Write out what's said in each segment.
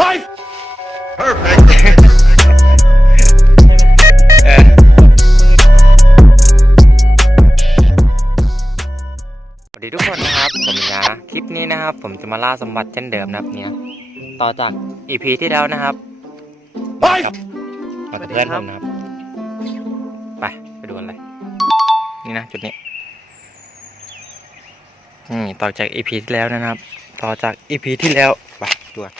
Fight! Perfect. เออสวัสดีทุกคนนะครับ ผมยาคลิปนี้นะครับ ผมจะมาล่าสมบัติเช่นเดิมนะครับเนี่ย ต่อจากอีพีที่แล้วนะครับ Fight! มากับเพื่อนผมนะครับ ไป ไปดูกันเลยนี่นะจุดนี้ นี่ต่อจากอีพีที่แล้วนะครับ ต่อจากอีพีที่แล้ว ไปดูกัน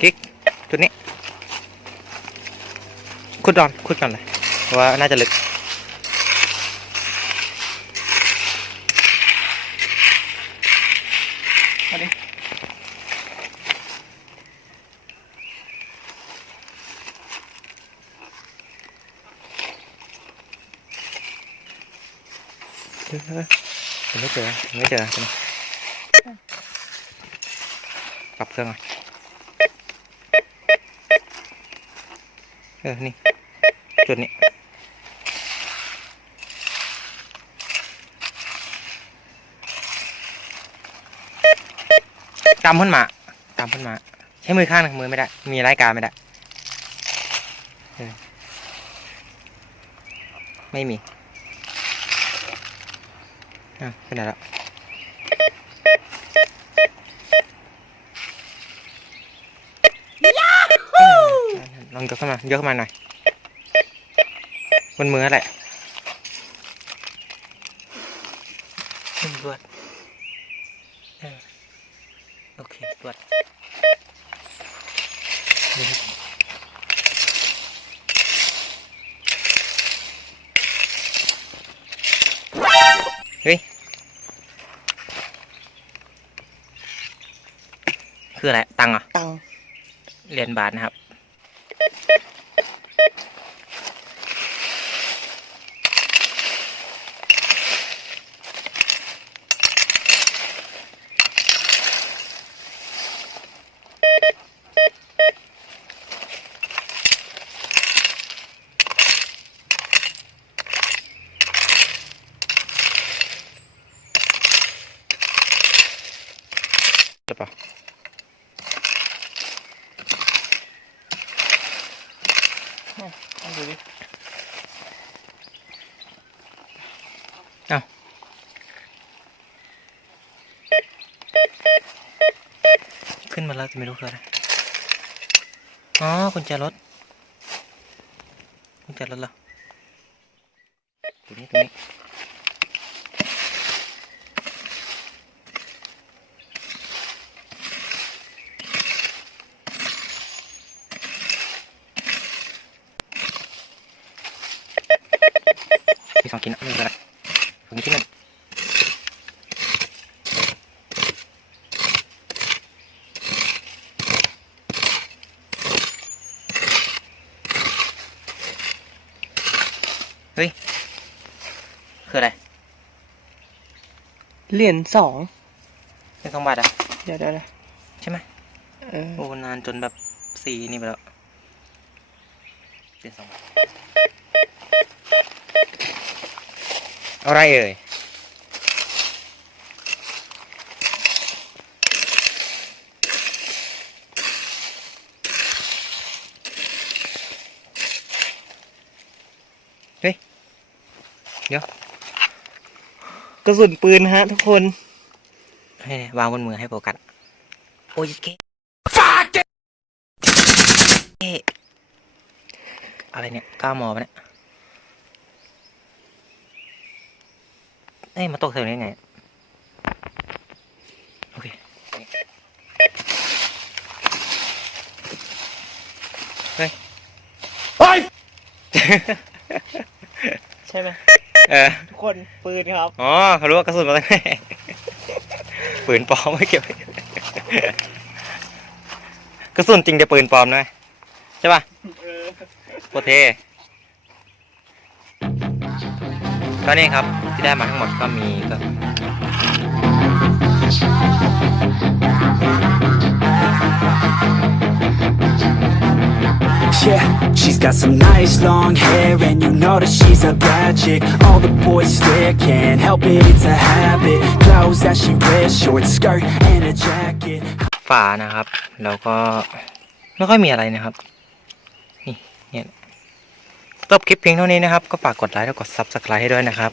คลิก จุดนี้ ขุดก่อนขุดก่อนเลยว่าน่าจะลึกมาดิเอยังไม่เจอไม่เจอใช่ไหมปรับเครื่องก่อน เออ นี่ จุดนี้กำขึ้นมากำขึ้นมา ใช้มือข้างนึงมือไม่ได้ มีรายการไม่ได้ ไม่มี อะไปไหนแล้วลอง ยกขึ้นมายกขึ้นมาหน่อยบนมืออะไรขึ้นรวดเออโอเครวดนี่ครับเฮ้ย คืออะไร ตังค์เหรอะตังค์เหรียญบาทนะครับ ปะเอาดูดิขึ้นมาแล้วจะไม่รู้คืออะไร อ๋อกุญแจรถกุญแจรถเหรอตรงนี้ตรงนี้ มีสองชิ้นนะไม่เป็นไรตรงนี้ชิ้นหนึ่งคืออะไร เหรียญสองเป็นสองบาทอะ เดี๋ยวเดี๋ยวเดี๋ยวใช่ไหมเออ โอ้นานจนแบบสี่นี่ไปแล้วเป็นสองบาท อะไรเอ่ยเฮ้ยเดี๋ยวกระสุนปืนฮะทุกคน ให้วางบนมือให้โฟกัส โอ้ยเก๊เอ๊ะอะไรเนี่ยก้ามอปะเนี่ย เอ้ยมาตกแถวนี้ไง โอเค Fight! ใช่ไหมเออทุกคนปืนครับ อ๋อเขารู้ว่ากระสุนมาตั้งแต่ปืนปลอมไม่เก็บไว้กระสุนจริงแต่ปืนปลอมนะใช่ป่ะเออโคตรเท่ก็นี่ครับ ที่ได้มาทั้งหมดก็มีก็ Yeah, she's got some nice long hair And you know that she's a bad chick All the boys stare, can't help it, it's a habit Clothes that she wears, short skirt and a jacket ฝานะครับ แล้วก็ไม่ค่อยมีอะไรนะครับ นี่เนี่ยจบคลิปเพียงเท่านี้นะครับ ก็ฝากกดไลค์และกด Subscribe ให้ด้วยนะครับ